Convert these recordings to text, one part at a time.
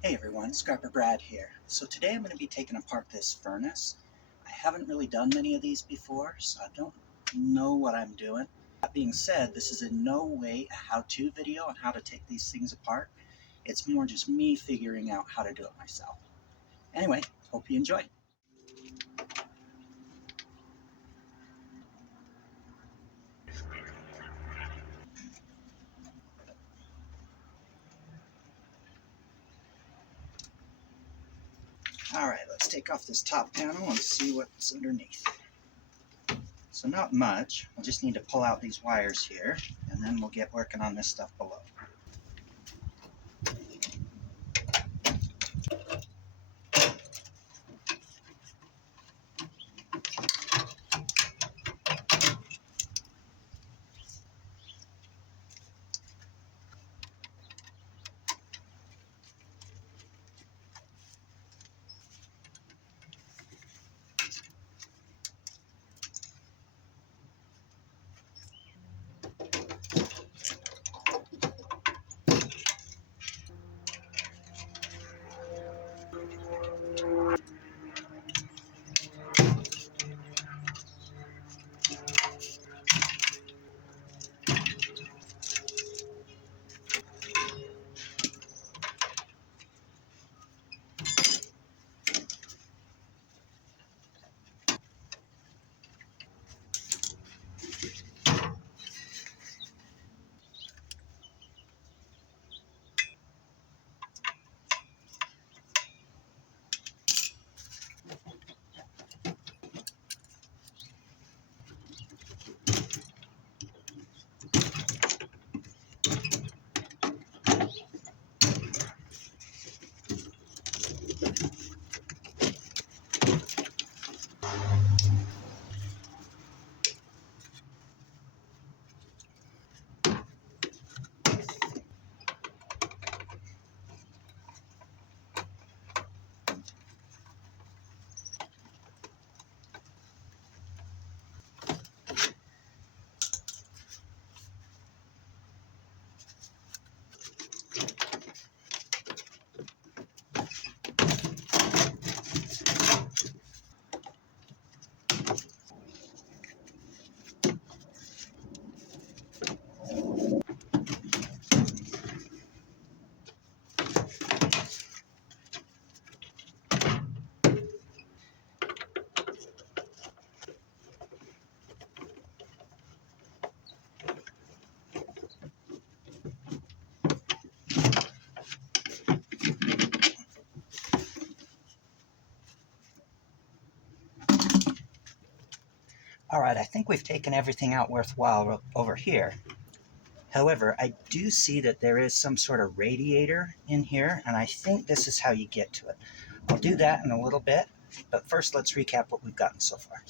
Hey everyone, Scrapper Brad here. So today I'm going to be taking apart this furnace. I haven't really done many of these before, so I don't know what I'm doing. That being said, this is in no way a how-to video on how to take these things apart. It's more just me figuring out how to do it myself. Anyway, hope you enjoy. Alright, let's take off this top panel and see what's underneath. So not much. We'll just need to pull out these wires here, and then we'll get working on this stuff below. Alright, I think we've taken everything out worthwhile over here. However, I do see that there is some sort of radiator in here, and I think this is how you get to it. I'll do that in a little bit, but first let's recap what we've gotten so far.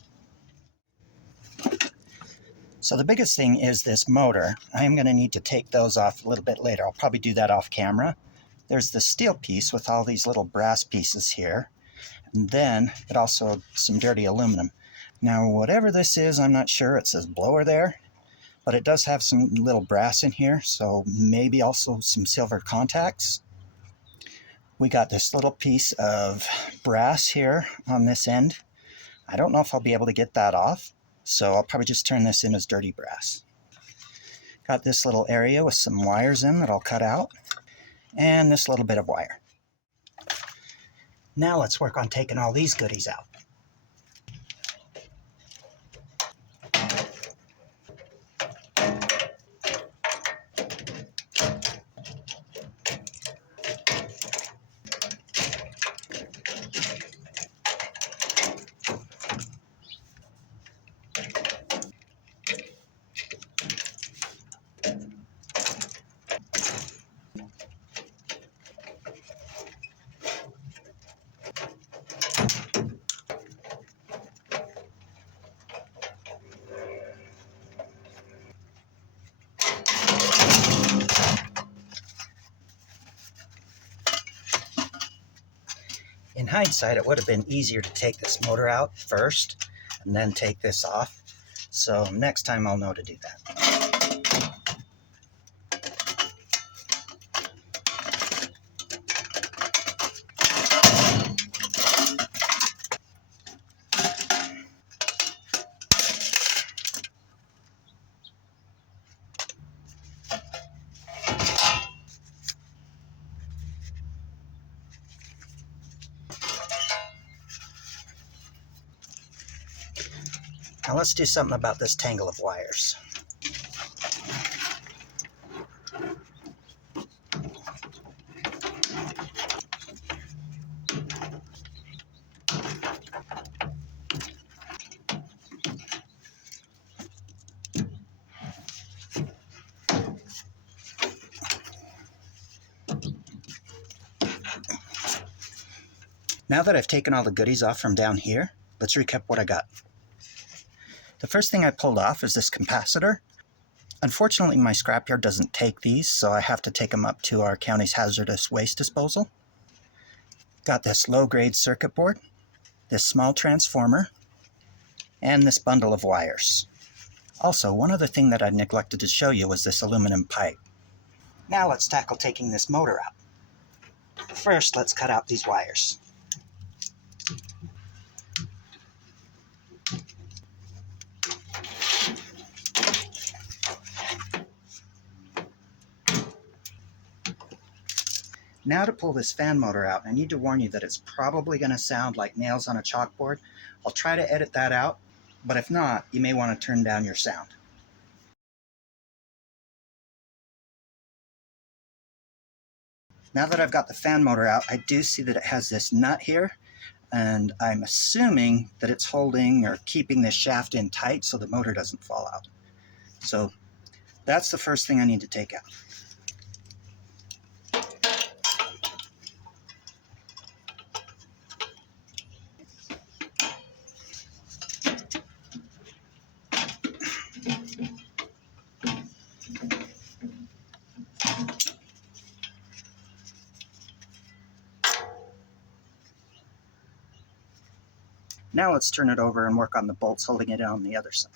So the biggest thing is this motor. I am going to need to take those off a little bit later. I'll probably do that off camera. There's the steel piece with all these little brass pieces here, and then it also some dirty aluminum. Now whatever this is, I'm not sure. It says blower there, but it does have some little brass in here, so maybe also some silver contacts. We got this little piece of brass here on this end. I don't know if I'll be able to get that off, so I'll probably just turn this in as dirty brass. Got this little area with some wires in that I'll cut out, and this little bit of wire. Now let's work on taking all these goodies out. In hindsight, it would have been easier to take this motor out first and then take this off. So next time I'll know to do that. Now let's do something about this tangle of wires. Now that I've taken all the goodies off from down here, let's recap what I got. The first thing I pulled off is this capacitor. Unfortunately, my scrapyard doesn't take these, so I have to take them up to our county's hazardous waste disposal. Got this low-grade circuit board, this small transformer, and this bundle of wires. Also, one other thing that I neglected to show you was this aluminum pipe. Now let's tackle taking this motor out. First, let's cut out these wires. Now to pull this fan motor out, I need to warn you that it's probably going to sound like nails on a chalkboard. I'll try to edit that out, but if not, you may want to turn down your sound. Now that I've got the fan motor out, I do see that it has this nut here, and I'm assuming that it's holding or keeping this shaft in tight so the motor doesn't fall out. So that's the first thing I need to take out. Now let's turn it over and work on the bolts holding it on the other side.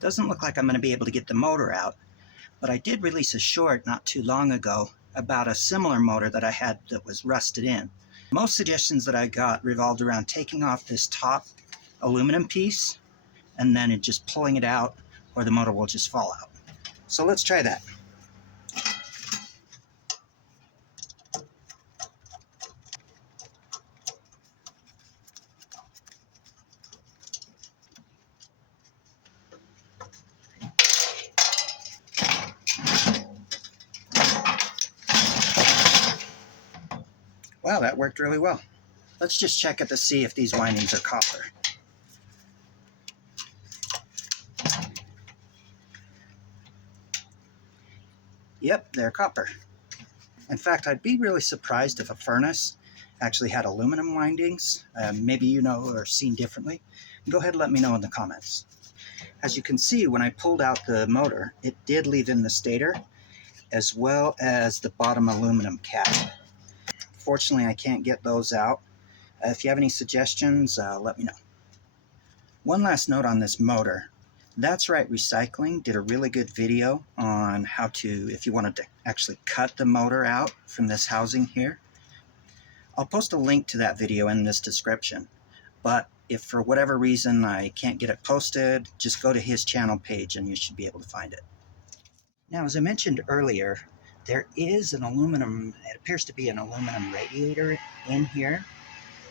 Doesn't look like I'm going to be able to get the motor out, but I did release a short not too long ago about a similar motor that I had that was rusted in. Most suggestions that I got revolved around taking off this top aluminum piece and then just pulling it out, or the motor will just fall out. So let's try that. Wow, that worked really well. Let's just check it to see if these windings are copper. Yep, they're copper. In fact, I'd be really surprised if a furnace actually had aluminum windings. Maybe you know or seen differently. Go ahead and let me know in the comments. As you can see, when I pulled out the motor, it did leave in the stator as well as the bottom aluminum cap. Fortunately, I can't get those out. If you have any suggestions, let me know. One last note on this motor. That's Right Recycling did a really good video on how to, if you wanted to actually cut the motor out from this housing here. I'll post a link to that video in this description, but if for whatever reason I can't get it posted, just go to his channel page and you should be able to find it. Now, as I mentioned earlier, there is an aluminum, it appears to be an aluminum radiator in here,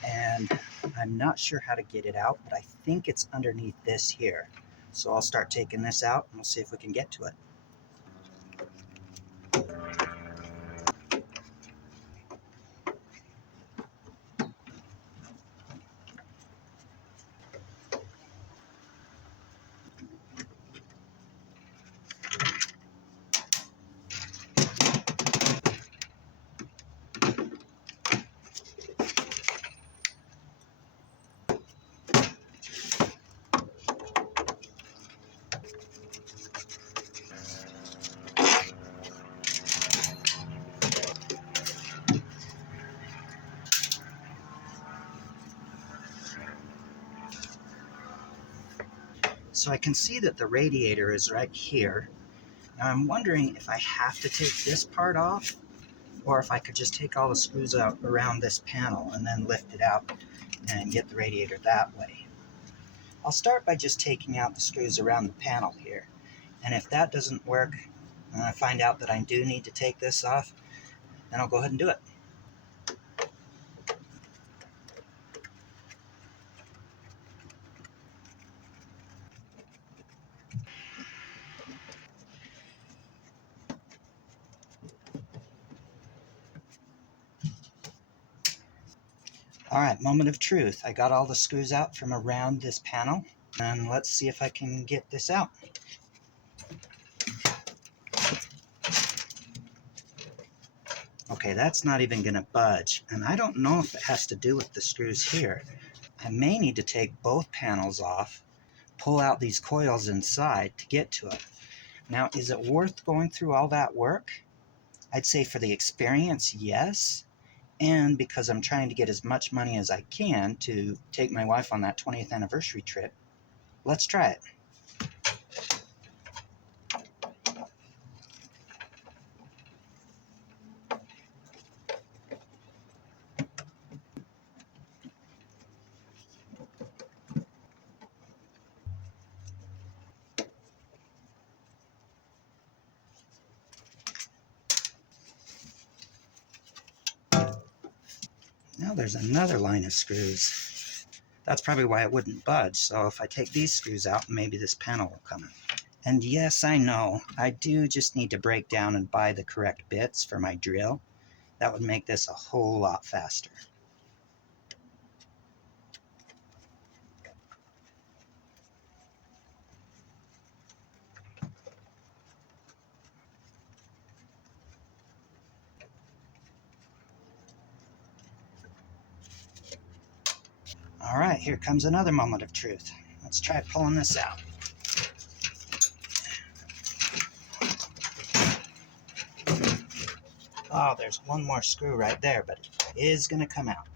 and I'm not sure how to get it out, but I think it's underneath this here. So I'll start taking this out and we'll see if we can get to it. So I can see that the radiator is right here. Now I'm wondering if I have to take this part off, or if I could just take all the screws out around this panel and then lift it out and get the radiator that way. I'll start by just taking out the screws around the panel here. And if that doesn't work, and I find out that I do need to take this off, then I'll go ahead and do it. Alright, moment of truth. I got all the screws out from around this panel, and let's see if I can get this out. Okay, that's not even going to budge, and I don't know if it has to do with the screws here. I may need to take both panels off, pull out these coils inside to get to it. Now, is it worth going through all that work? I'd say for the experience, yes. And because I'm trying to get as much money as I can to take my wife on that 20th anniversary trip, let's try it. Now there's another line of screws. That's probably why it wouldn't budge, so if I take these screws out, maybe this panel will come in. And yes, I know, I do just need to break down and buy the correct bits for my drill. That would make this a whole lot faster. All right, here comes another moment of truth. Let's try pulling this out. Oh, there's one more screw right there, but it is going to come out.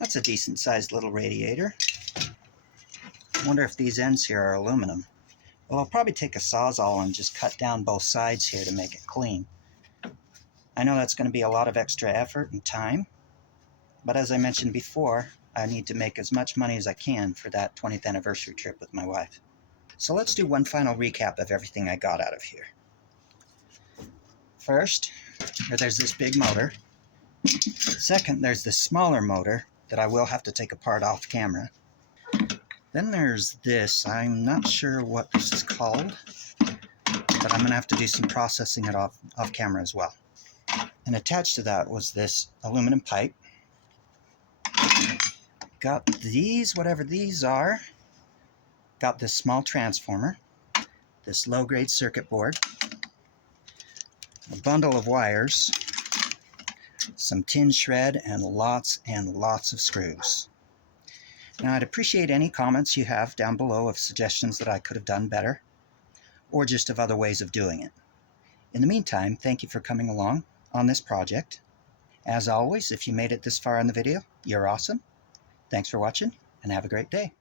That's a decent-sized little radiator. I wonder if these ends here are aluminum. Well, I'll probably take a Sawzall and just cut down both sides here to make it clean. I know that's going to be a lot of extra effort and time, but as I mentioned before, I need to make as much money as I can for that 20th anniversary trip with my wife. So let's do one final recap of everything I got out of here. First, there's this big motor. Second, there's this smaller motor that I will have to take apart off camera. Then there's this. I'm not sure what this is called, but I'm going to have to do some processing it off camera as well. And attached to that was this aluminum pipe. Got these, whatever these are. Got this small transformer, this low-grade circuit board, a bundle of wires, some tin shred, and lots of screws. Now, I'd appreciate any comments you have down below of suggestions that I could have done better, or just of other ways of doing it. In the meantime, thank you for coming along on this project. As always, if you made it this far in the video, you're awesome. Thanks for watching, and have a great day.